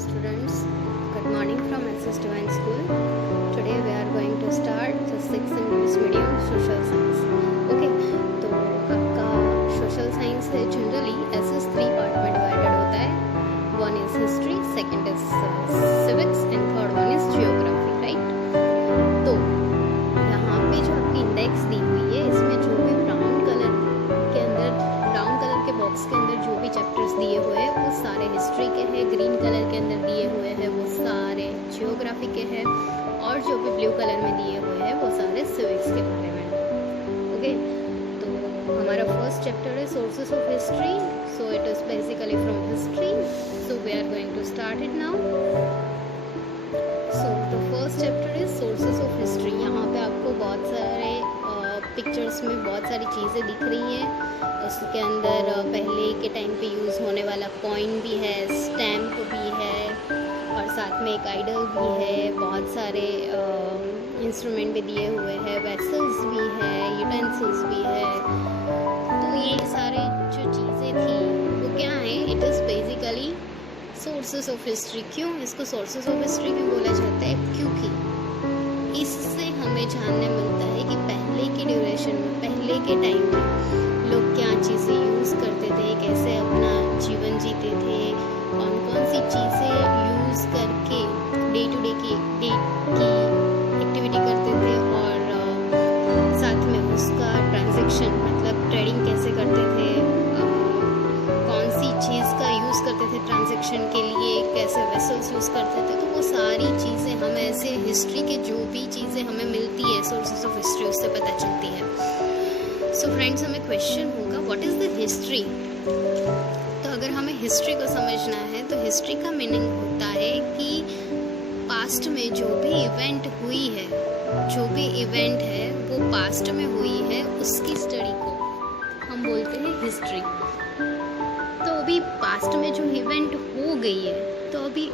students. Good morning from SSDivine school. Today we are going to start the 6th English medium social science. Okay, तो आपका social science है generally SS3 part में divided होता है. One is history, second is civics and third one is geography, right? तो यहाँ पे जो आपकी इंडेक्स दी हुई है इसमें जो भी ब्राउन कलर के बॉक्स के अंदर जो भी चैप्टर्स दिए हुए हैं वो सारे हिस्ट्री के हैं, ग्रीन कलर के अंदर दिए हुए हैं वो सारे जियोग्राफी के हैं और जो भी ब्लू कलर में दिए हुए हैं वो सारे सिविक्स के बारे में. ओके, तो हमारा फर्स्ट चैप्टर है sources of history. So it is basically from history. So we are going to start it now. So the first chapter is sources of history. यहाँ पे आपको बहुत सारे पिक्चर्स में बहुत सारी चीज़ें दिख रही हैं. उसके अंदर पहले के टाइम पे यूज़ होने वाला कॉइन भी है, स्टैम्प भी है और साथ में एक आइडल भी है. बहुत सारे इंस्ट्रूमेंट भी दिए हुए हैं, वेसल्स भी है, यूटेंसिल्स भी है. तो ये सारे जो चीज़ें थी वो क्या है, it is basically sources of history. क्यों इसको सोर्सेस ऑफ हिस्ट्री क्यों बोला जाता है? क्योंकि इससे हमें जानने मिलता है कि पहले के ड्यूरेशन में, पहले के टाइम में लोग क्या चीज़ें यूज़ करते थे, कैसे अपना जीवन जीते थे, कौन कौन सी चीज़ें यूज़ करके डे टू डे की एक्टिविटी करते थे और साथ में उसका ट्रांजैक्शन मतलब ट्रेडिंग कैसे करते थे, कौन सी चीज़ का यूज़ करते थे ट्रांजैक्शन के लिए, कैसे वेसल्स यूज़ करते थे. तो वो सारी चीज़ें हमें ऐसे हिस्ट्री के जो भी चीज़ें हमें मिलती है सोर्सेस ऑफ हिस्ट्री उससे पता चलती है. सो फ्रेंड्स, हमें क्वेश्चन होगा व्हाट इज़ द हिस्ट्री. तो अगर हमें हिस्ट्री को समझना है तो हिस्ट्री का मीनिंग होता है कि पास्ट में जो भी इवेंट हुई है, जो भी इवेंट है वो पास्ट में हुई है, उसकी स्टडी को हम बोलते हैं हिस्ट्री. तो अभी पास्ट में जो इवेंट हो गई है तो अभी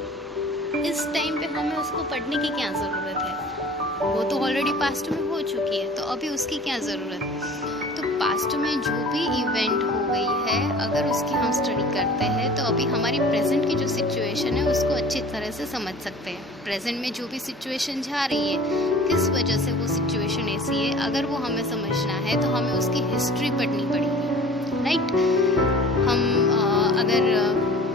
इस टाइम पे हमें उसको पढ़ने की क्या ज़रूरत है? वो तो ऑलरेडी पास्ट में हो चुकी है, तो अभी उसकी क्या ज़रूरत है? तो पास्ट में जो भी इवेंट हो गई है अगर उसकी हम स्टडी करते हैं तो अभी हमारी प्रेजेंट की जो सिचुएशन है उसको अच्छी तरह से समझ सकते हैं. प्रेजेंट में जो भी सिचुएशन जा रही है, किस वजह से वो सिचुएशन ऐसी है, अगर वो हमें समझना है तो हमें उसकी हिस्ट्री पढ़नी पड़ेगी, राइट? हम अगर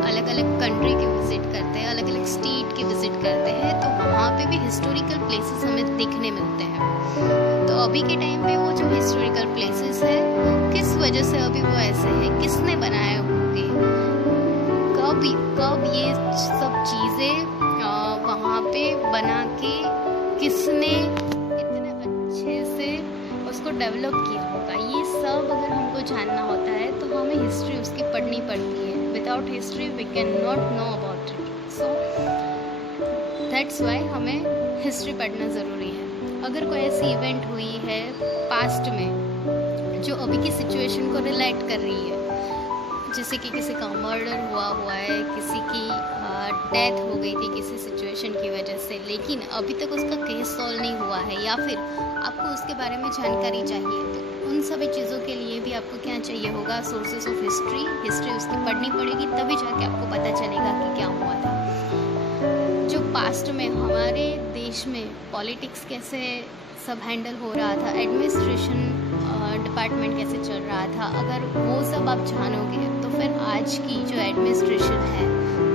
अलग अलग कंट्री के विज़िट करते हैं, अलग अलग स्टेट के विज़िट करते हैं तो वहाँ पे भी हिस्टोरिकल प्लेसेस हमें देखने मिलते हैं. तो अभी के टाइम पे वो जो हिस्टोरिकल प्लेसेस है किस वजह से अभी वो ऐसे हैं, किसने बनाए होंगे, कब ये सब चीज़ें वहाँ पे बना के किसने इतने अच्छे से उसको डेवलप किया होगा, ये सब अगर हमको जानना होता है तो हमें हिस्ट्री उसकी पढ़नी पड़ती है. Without history we can not know about it. So that's why हमें हिस्ट्री पढ़ना ज़रूरी है. अगर कोई ऐसी इवेंट हुई है पास्ट में जो अभी की सिचुएशन को रिलेट कर रही है, जैसे कि किसी का मर्डर हुआ है, किसी की डेथ हो गई थी किसी सिचुएशन की वजह से, लेकिन अभी तक उसका केस सॉल्व नहीं हुआ है, या फिर आपको उसके बारे में जानकारी चाहिए, तो उन सभी चीज़ों के लिए भी आपको क्या चाहिए होगा? Sources of history. हिस्ट्री उसकी पढ़नी पड़ेगी तभी जाके आपको पता चलेगा कि क्या हुआ था. जो पास्ट में हमारे देश में पॉलिटिक्स कैसे सब हैंडल हो रहा था, एडमिनिस्ट्रेशन डिपार्टमेंट कैसे चल रहा था, अगर वो सब आप जानोगे तो फिर आज की जो एडमिनिस्ट्रेशन है,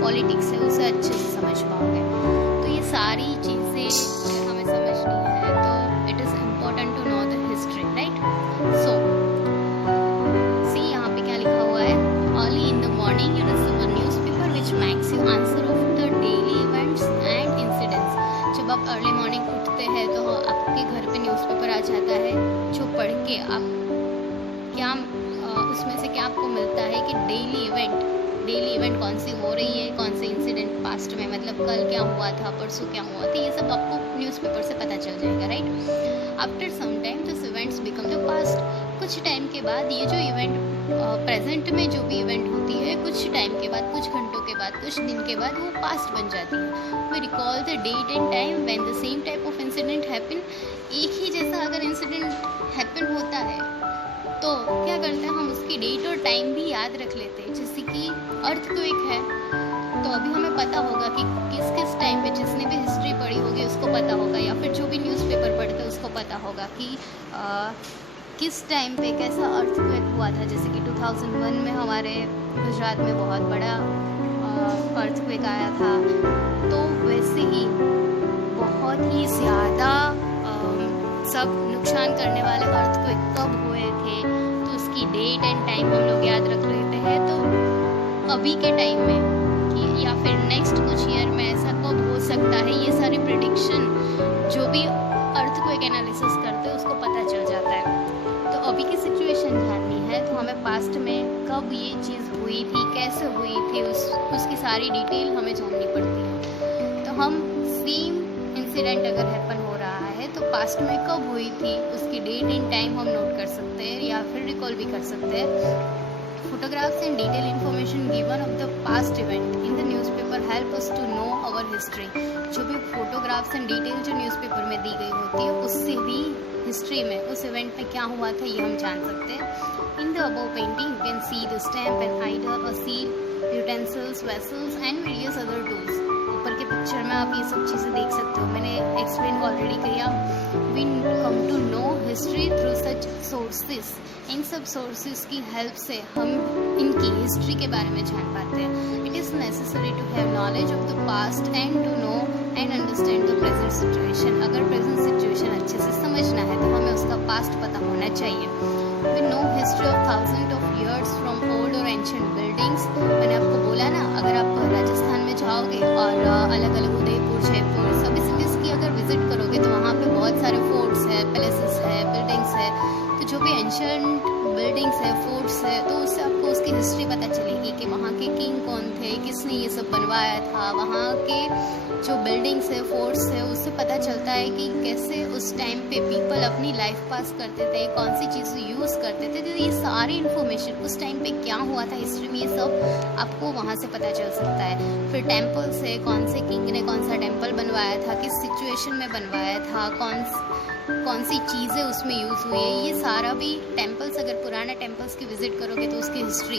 पॉलिटिक्स है, उसे अच्छे से समझ पाओगे. तो ये सारी चीज़ें हमें समझनी है, तो it is important to know the history, right? So see यहाँ पे क्या लिखा हुआ है, early in the morning you receive a newspaper which makes you answer of the daily events and incidents. जब आप अर्ली मॉर्निंग उठते हैं तो आपके घर पे न्यूज़पेपर आ जाता है जो पढ़ के आप क्या उसमें से क्या आपको मिलता है कि डेली इवेंट कौन सी हो रही है, कौन से इंसिडेंट पास्ट में, मतलब कल क्या हुआ था, परसों क्या हुआ था, ये सब आपको न्यूज़पेपर से पता चल जाएगा, right? After some time this events become the past. कुछ टाइम के बाद ये जो इवेंट प्रेजेंट में जो भी इवेंट होती है, कुछ टाइम के बाद, कुछ घंटों के बाद, कुछ दिन के बाद वो पास्ट बन जाती है. We recall the date and time when the same type of incident happen. एक ही जैसा अगर इंसिडेंट हैपन होता है तो क्या करते हैं, हम उसकी डेट और टाइम भी याद रख लेते हैं. जैसे कि अर्थक्वेक है तो अभी हमें पता होगा कि किस किस टाइम पे, जिसने भी हिस्ट्री पढ़ी होगी उसको पता होगा, या फिर जो भी न्यूज़पेपर पढ़ते हैं उसको पता होगा कि किस टाइम पे कैसा अर्थक्वेक हुआ था। जैसे कि 2001 में हमारे गुजरात में बहुत बड़ा अर्थक्वेक आया था। तो वैसे ही बहुत ही ज़्यादा सब नुकसान करने वाले अर्थक्वेक कब हुए थे, तो उसकी डेट एंड टाइम हम लोग याद रख लेते हैं। तो अभी के टाइम में कि या फिर नेक्स्ट कुछ ईयर में ऐसा कब हो सकता है, ये सारे प्रेडिक्शन जो भी अर्थक्वेक एनालिसिस करते हैं उसको पता चल जाता है। तो अभी की सिचुएशन जाननी है तो हमें पास्ट में कब ये चीज़ हुई थी, कैसे हुई थी, उसकी सारी डिटेल हमें जाननी पड़ती है। तो हम सेम इंसिडेंट अगर हैपन हो रहा है तो पास्ट में कब हुई थी उसकी डेट एंड टाइम हम नोट कर सकते हैं या फिर रिकॉल भी कर सकते हैं। Photographs and detailed information given of the past event in the newspaper help us to know our history। जो भी फोटोग्राफ्स एंड डिटेल जो न्यूज़पेपर में दी गई होती है उससे भी हिस्ट्री में उस इवेंट में क्या हुआ था ये हम जान सकते हैं। In the above painting you can see the stamp and idol, a seal, utensils, vessels and various other tools. ऊपर के पिक्चर में आप ये सब चीज़ें देख सकते हो, मैंने एक्सप्लेन ऑलरेडी किया। We come to know history through such sources. इन सब सोर्सेज की हेल्प से हम इनकी हिस्ट्री के बारे में जान पाते हैं। It is necessary to have knowledge of the past and to know and understand the present situation. अगर प्रेजेंट सिचुएशन अच्छे से समझना है तो हमें उसका पास्ट पता होना चाहिए। We know history of thousand of years from old और एंशिएंट बिल्डिंग्स। मैंने आपको बोला ना, अगर आप राजस्थान में जाओगे और अलग अलग उदयपुर, जयपुर, सभी सिटीज़ की अगर विजिट करोगे तो वहाँ पे बहुत सारे फोर्ट्स है, पैलेसेस है, बिल्डिंग्स है। तो जो भी एंशिएंट बिल्डिंग्स है, फोर्ट्स है, तो उससे आपको उसकी हिस्ट्री पता चलेगी कि वहाँ के किंग कौन थे, किसने ये सब बनवाया था। वहाँ के जो बिल्डिंग्स है, फोर्ट्स है, उससे पता चलता है कि कैसे उस टाइम पे पीपल अपनी लाइफ पास करते थे, कौन सी चीज़ यूज़ करते थे। तो ये सारी इन्फॉर्मेशन उस टाइम पे क्या हुआ था हिस्ट्री में, ये सब आपको वहाँ से पता चल सकता है। फिर टेम्पल्स है, कौन से किंग ने कौन सा टेम्पल बनवाया था, किस सिचुएशन में बनवाया था, कौन सी चीज़ें उसमें यूज़ हुई है, ये सारा भी टेम्पल्स, अगर पुराने टेम्पल्स की विज़िट करोगे तो उसकी हिस्ट्री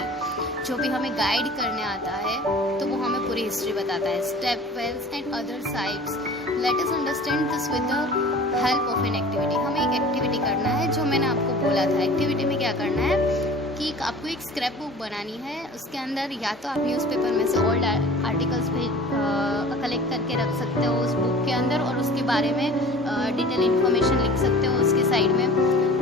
जो भी हमें गाइड करने आता है तो वो हमें पूरी हिस्ट्री बताता है। Step wells and other sites. Let us understand this with the help of an activity. हमें एक एक्टिविटी करना है जो मैंने आपको बोला था। एक्टिविटी में क्या करना है कि आपको एक स्क्रैप बुक बनानी है। उसके अंदर या तो आप न्यूज़पेपर में से ओल्ड आर्टिकल्स भी कलेक्ट करके रख सकते हो उस बुक के अंदर, और उसके बारे में डिटेल इन्फॉर्मेशन लिख सकते हो उसके साइड में।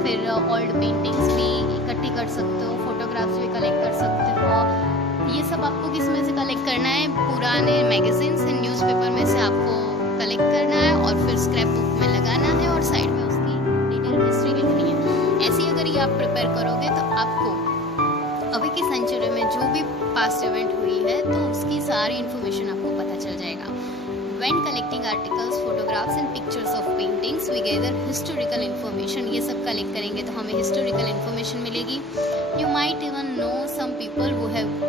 फिर ओल्ड पेंटिंग्स भी इकट्ठी कर सकते हो, फोटोग्राफ्स भी कलेक्ट कर सकते हो। ये सब आपको किस में से कलेक्ट करना है, पुराने मैगजीन्स एंड न्यूज़पेपर में से आपको कलेक्ट करना है और फिर स्क्रैप बुक में लगाना है और साइड में उसकी डिटेल हिस्ट्री लिखनी है। ऐसे अगर ये आप प्रिपेयर करोगे तो आपको अभी की सेंचुरी में जो भी पास्ट इवेंट हुई है तो उसकी सारी इन्फॉर्मेशन आपको पता चल जाएगा। When collecting articles, photographs and pictures of paintings, we gather historical information। ये सब कलेक्ट करेंगे तो हमें historical information मिलेगी। You might even know some people who have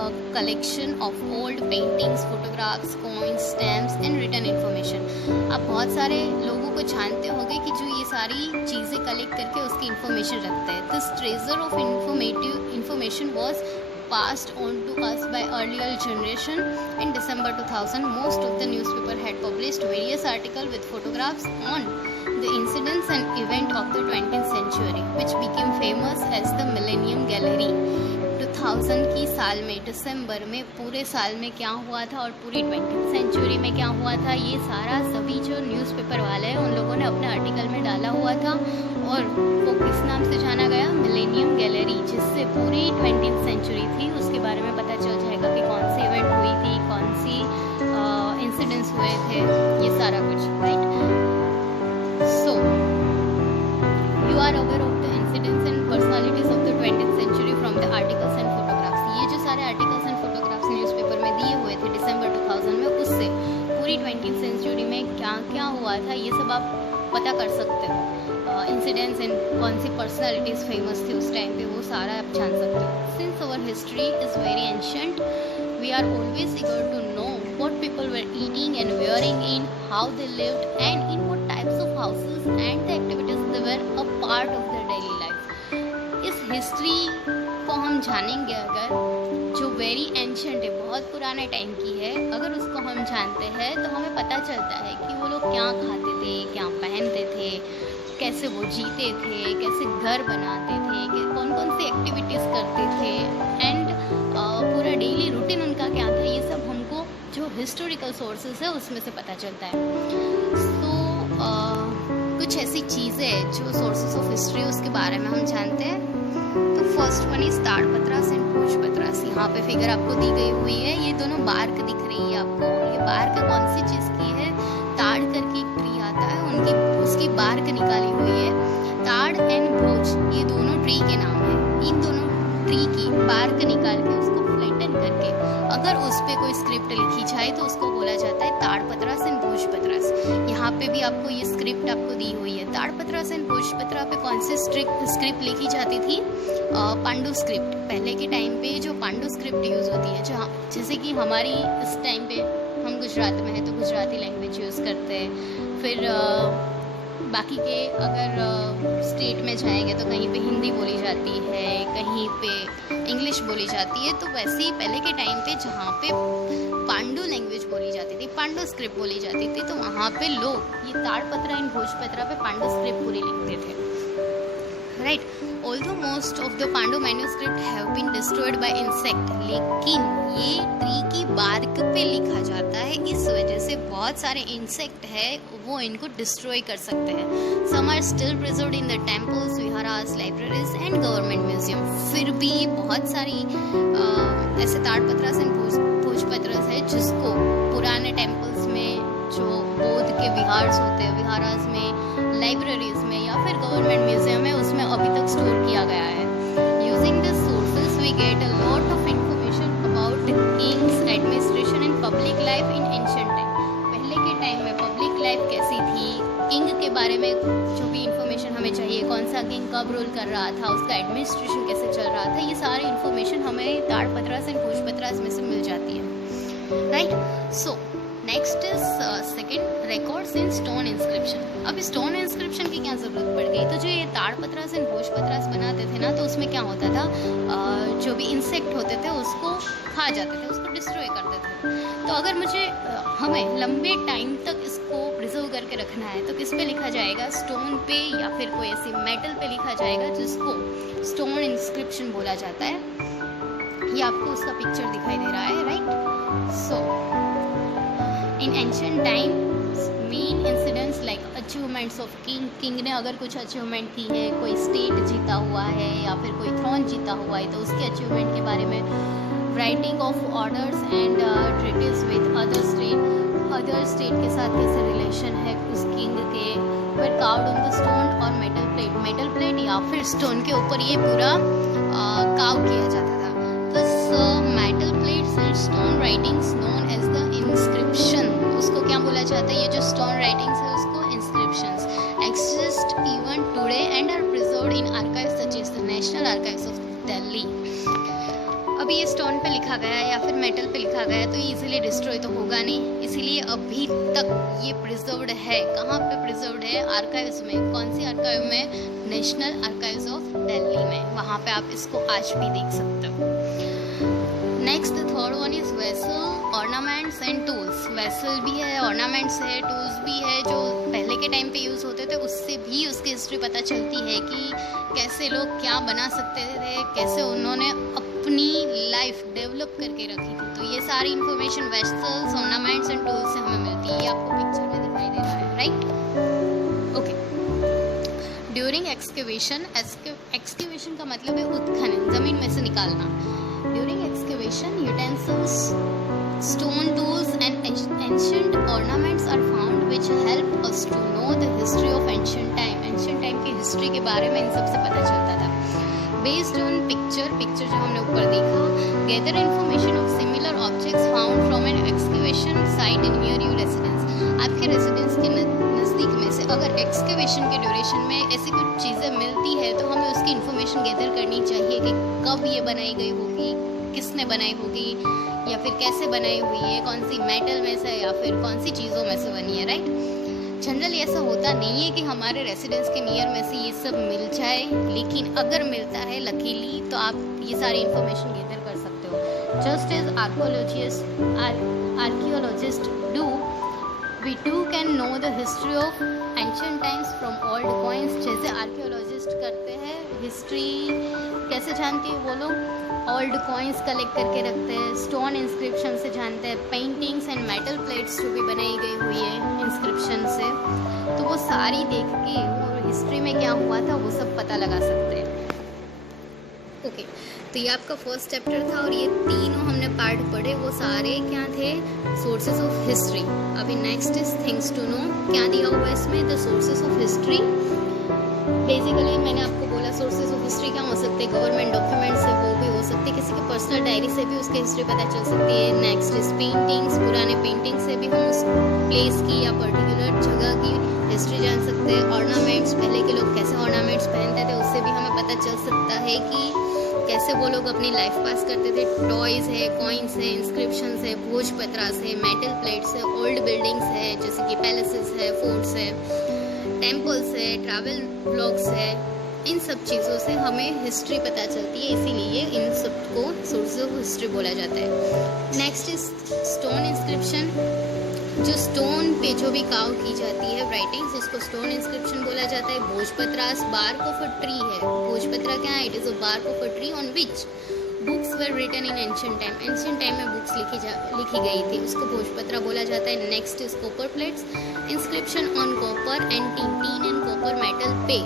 a collection of old paintings, photographs, coins, stamps and written information। आप बहुत सारे लोगों को जानते होंगे कि जो ये सारी चीज़ें कलेक्ट करके उसकी इन्फॉर्मेशन रखते हैं। This treasure of information was passed on to us by earlier generation. In December 2000, most of the newspaper had published various articles with photographs on the incidents and event of the 20th century, which became famous as the Millennium Gallery। 2000 की साल में दिसंबर में पूरे साल में क्या हुआ था और पूरी 20th सेंचुरी में क्या हुआ था, ये सारा सभी जो न्यूज़पेपर वाले हैं उन लोगों ने अपने आर्टिकल में डाला हुआ था। और वो किस नाम से जाना गया, मिलेनियम गैलरी, जिससे पूरी 20th सेंचुरी थी उसके बारे में पता चल जाएगा कि कौन सी इवेंट हुई थी, कौन सी इंसिडेंट्स हुए थे, ये सारा कुछ, right. So you are aware of the incidents and personalities of the 20th century from the articles and photographs. ये जो सारे आर्टिकल्स एंड फोटोग्राफ्स न्यूज़पेपर में दिए हुए थे दिसंबर 2000 में, उससे पूरी 20th सेंचुरी में क्या क्या हुआ था ये सब आप पता कर सकते हो। इंसिडेंट्स एंड कौन सी पर्सनालिटीज़ फेमस थी उस टाइम पे, वो सारा आप जान सकते हो। Since our history is very ancient, we are always eager to know what people were eating and wearing in, how they lived and in what types of houses and the activities they were a part of their daily life। इस history को हम जानेंगे, अगर जो very ancient है, बहुत पुराने time की है, अगर उसको हम जानते हैं तो हमें पता चलता है कि वो लोग क्या खाते थे, क्या पहनते थे, कैसे वो जीते थे, कैसे घर बनाते थे, कि कौन कौन सी एक्टिविटीज़ करते थे, एंड पूरा डेली रूटीन उनका क्या था, ये सब हमको जो हिस्टोरिकल सोर्सेज है उसमें से पता चलता है। तो कुछ ऐसी चीज़ें जो सोर्सेज ऑफ हिस्ट्री उसके बारे में हम जानते हैं। तो फर्स्ट वन इज ताड़पत्रास एंड भोजपत्रास। यहाँ पे फिगर आपको दी गई हुई है, ये दोनों बार्क दिख रही है आपको। ये बार्क कौन सी चीज़ की है? ताड़ करके एक ट्री आता है, उसकी बार्क निकाली हुई है। ताड़ एंड भोज ये दोनों ट्री के नाम है। इन दोनों ट्री की बार्क निकाल के उसको फ्लैटन करके अगर उस पर कोई स्क्रिप्ट लिखी जाए तो उसको बोला जाता है ताड़पत्रास एंड भोजपत्रास। यहाँ पे भी आपको ये स्क्रिप्ट आपको दी हुई है। ताड़पत्रास एंड भोजपत्रा पे कौन सी स्क्रिप्ट लिखी जाती थी? पांडु स्क्रिप्ट। पहले के टाइम पे जो पांडु स्क्रिप्ट यूज़ होती है, जहाँ जैसे कि हमारी इस टाइम पे हम गुजरात में हैं तो गुजराती लैंग्वेज यूज़ करते हैं। फिर बाकी के अगर स्टेट में जाएंगे तो कहीं पे हिंदी बोली जाती है, कहीं पे इंग्लिश बोली जाती है। तो वैसे ही पहले के टाइम पे जहाँ पे पांडु लैंग्वेज बोली जाती थी, पांडु स्क्रिप्ट बोली जाती थी, तो वहाँ पे लोग ये ताड़पत्रा एंड भोजपत्रा पे पांडु स्क्रिप्ट पूरी लिखते थे, right. Although most of the पांडु manuscript have been destroyed by insect, लेकिन ये ट्री की बार्क पे लिखा जाता है, इस वजह से बहुत सारे इंसेक्ट है वो इनको डिस्ट्रॉय कर सकते हैं। Some are still preserved in the temples, viharas, libraries and government museum. फिर भी बहुत सारी ऐसे ताड़पत्रास एंड भोजपत्रास है जिसको पुराने टेम्पल्स में, जो बौद्ध के विहार्स होते हैं, विहारास में, लाइब्रेरीज में या फिर गवर्नमेंट म्यूजियम में, उसमें अभी तक स्टोर किया गया है। Using this sources we get a lot of information about kings, administration and public life in ancient time. पहले के टाइम में पब्लिक लाइफ कैसी थी, किंग के बारे में जो भी इंफॉर्मेशन हमें चाहिए, कौन सा किंग कब रूल कर रहा था, उसका एडमिनिस्ट्रेशन कैसे चल रहा था, ये सारी इंफॉर्मेशन हमें ताड़पत्रास एंड भोजपत्रास में से मिल जाती है, right. So next is second, records in stone inscription. अब स्टोन इंस्क्रिप्शन की क्या ज़रूरत पड़ गई? तो जो ये ताड़पत्रास एंड भोजपत्रास बनाते थे ना, तो उसमें क्या होता था, जो भी इंसेक्ट होते थे उसको खा जाते थे, उसको डिस्ट्रॉय कर देते थे। तो अगर हमें लंबे टाइम तक इसको प्रिजर्व करके रखना है तो किस पे लिखा जाएगा? स्टोन पे या फिर कोई ऐसी मेटल पे लिखा जाएगा जिसको स्टोन इंस्क्रिप्शन बोला जाता है। ये आपको उसका पिक्चर दिखाई दे रहा है, right. So in ancient times main incidents like achievements of king ने अगर कुछ अचीवमेंट की है, कोई स्टेट जीता हुआ है या फिर कोई थ्रोन जीता हुआ है, तो उसके अचीवमेंट के बारे में writing of orders and treaties with other state के साथ कैसे रिलेशन है उस किंग के, फिर कार्व्ड ऑन द स्टोन और मेटल प्लेट या फिर स्टोन के ऊपर ये पूरा कार्व किया जाता था। तो metal plates and stone writings known as the inscription, उसको क्या बोला जाता है? ये जो स्टोन राइटिंग्स है उसको inscriptions exist even today and are preserved in archives such as the National Archives of Delhi. अभी ये स्टोन पे लिखा गया है या फिर मेटल पे लिखा गया है तो इजीली डिस्ट्रॉय तो होगा नहीं, इसीलिए अभी तक ये प्रिजर्व्ड है। कहाँ पे प्रिजर्व्ड है? आर्काइव्स में। कौन सी आर्काइव में? नेशनल आर्काइव्स ऑफ दिल्ली में। वहाँ पे आप इसको आज भी देख सकते हो। Next the third one is vessel, ornaments and tools. Vessel भी है, ऑर्नामेंट्स है, टूल्स भी है, जो पहले के टाइम पे यूज़ होते थे, उससे भी उसकी हिस्ट्री पता चलती है कि कैसे लोग क्या बना सकते थे, कैसे उन्होंने अपनी लाइफ डेवलप करके रखी थी। तो ये सारी information vessels, ornaments and tools से हमें मिलती है। ये आपको पिक्चर में दिखाई दे रहा है, right. Okay. During excavation, excavation का मतलब है उत्खनन, जमीन में से निकालना। During excavation utensils, stone tools and ancient ornaments are found which help us to know the history of ancient time. Ancient time की हिस्ट्री के बारे में इन सब से पता चलता था। Based on picture जो हमने ऊपर देखा, gather information of similar objects found from an excavation site in near your residence. आपके रेजिडेंस के नज़दीक में से अगर एक्सकेवेशन के ड्यूरेशन में ऐसी कुछ चीज़ें मिलती है तो हमें उसकी इन्फॉर्मेशन गैदर करनी चाहिए कि कब ये बनाई गई होगी, किसने बनाई होगी या फिर कैसे बनाई हुई है, कौन सी मेटल में से या फिर कौन सी चीज़ों में से बनी है, राइट। जनरली ऐसा होता नहीं है कि हमारे रेसिडेंस के नियर में से ये सब मिल जाए, लेकिन अगर मिलता है लकीली तो आप ये सारी इन्फॉर्मेशन गैदर कर सकते हो। Just as archaeologist do, we too can know the history of ancient times from old coins. जैसे आर्कियोलॉजिस्ट करते हैं, हिस्ट्री कैसे जानती है वो लोग? ओल्ड कॉइन्स कलेक्ट करके रखते हैं, स्टोन इंस्क्रिप्शन से जानते हैं, पेंटिंग्स एंड मेटल प्लेट्स जो भी बनाई गई हुई है इंस्क्रिप्शन से, तो वो सारी देख के और हिस्ट्री में क्या हुआ था वो सब पता लगा सकते हैं। ओके, तो ये आपका फर्स्ट चैप्टर था और ये तीनों हमने पार्ट पढ़े, वो सारे क्या थे? Sources of history. अभी next is things to know. क्या दिया हुआ है इसमें? The sources of history. Basically मैंने आपको बोला सोर्सेज ऑफ हिस्ट्री क्या हो सकते हैं? गवर्नमेंट डॉक्यूमेंट्स है वो भी हो सकते हैं, किसी की पर्सनल डायरी से भी उसकी हिस्ट्री पता चल सकती है। नेक्स्ट इज पेंटिंग्स, पुराने पेंटिंग से भी हम उस प्लेस की या पर्टिकुलर जगह की हिस्ट्री जान सकते हैं। ऑर्नामेंट्स, पहले के लोग कैसे ऑर्नामेंट्स पहनते थे उससे भी हमें पता चल सकता है कि कैसे वो लोग अपनी लाइफ पास करते थे। टॉयज़ है, कॉइन्स है, इंस्क्रिप्शंस है, भोजपत्रास है, मेटल प्लेट्स है, ओल्ड बिल्डिंग्स है जैसे कि पैलेसेस है, फोर्ट्स है, टेम्पल्स है, ट्रैवल ब्लॉग्स है, इन सब चीज़ों से हमें हिस्ट्री पता चलती है, इसीलिए इन सब को सोर्स ऑफ हिस्ट्री बोला जाता है। Next is stone inscription. जो स्टोन पे जो भी काव की जाती है राइटिंग्स, उसको स्टोन इंस्क्रिप्शन बोला जाता है। Bhojpatras bark of a tree है। भोजपत्रा क्या है? It is a bark of a tree on which books were written in ancient time. Ancient time में बुक्स लिखी गई थी, उसको भोजपत्रा बोला जाता है। Next is copper plates. Inscription on copper and tin and copper metal पे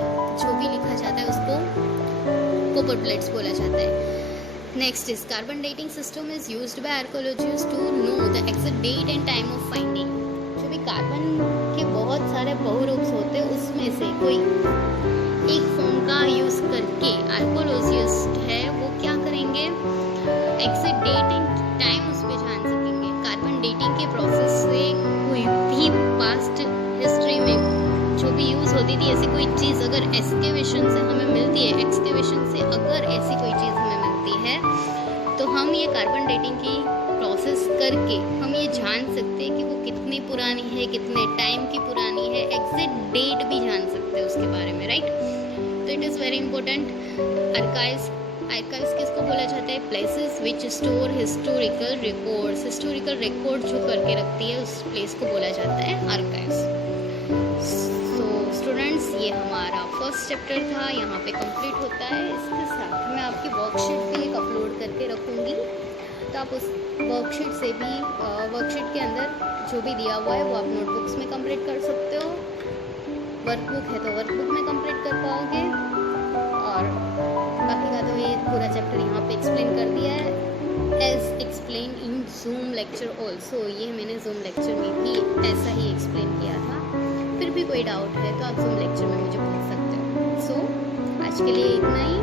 जो भी लिखा जाता है उसको कॉपर प्लेट्स बोला जाता है। Next is carbon dating system is used by archaeologist to know the exact date and time of finding. जो भी कार्बन के बहुत सारे बहुरूप होते हैं उसमें से कोई एक फॉर्म का यूज करके आर्कियोलॉजिस्ट है वो क्या करेंगे? एग्जैक्ट डेट एंड टाइम उस पर जान सकेंगे। कार्बन डेटिंग के प्रोसेस से कोई भी पास्ट हिस्ट्री में जो भी यूज़ होती थी ऐसी कोई चीज़ अगर एक्सकेवेशन से हमें मिलती है, एक्सकेवेशन से अगर ऐसी कोई चीज़ हमें मिलती है तो हम ये कार्बन डेटिंग की प्रोसेस करके हम ये जान सकते हैं कि वो कितनी पुरानी है, कितने टाइम की पुरानी है, एग्जैक्ट डेट भी जान सकते हैं उसके बारे में, राइट? तो it is very important. Archives किसको बोला जाता है? Places which store historical records. Historical record जो करके रखती है उस प्लेस को बोला जाता है आर्काइव्स। सो स्टूडेंट्स, ये हमारा फर्स्ट चैप्टर था, यहाँ पे कंप्लीट होता है। इसके साथ मैं आपकी वर्कशीट भी एक अपलोड करके रखूँगी, तो आप उस वर्कशीट से भी वर्कशीट के अंदर जो भी दिया हुआ है वो आप नोटबुक्स में कंप्लीट कर सकते हो। वर्कबुक है तो वर्कबुक में कंप्लीट कर पाओगे, और बाकी का तो ये पूरा चैप्टर यहाँ पे एक्सप्लेन कर दिया है as explain in Zoom lecture also. ये मैंने जूम लेक्चर में भी ऐसा ही एक्सप्लेन किया था। फिर भी कोई डाउट है तो आप जूम लेक्चर में मुझे पूछ सकते हो। सो आज के लिए इतना ही।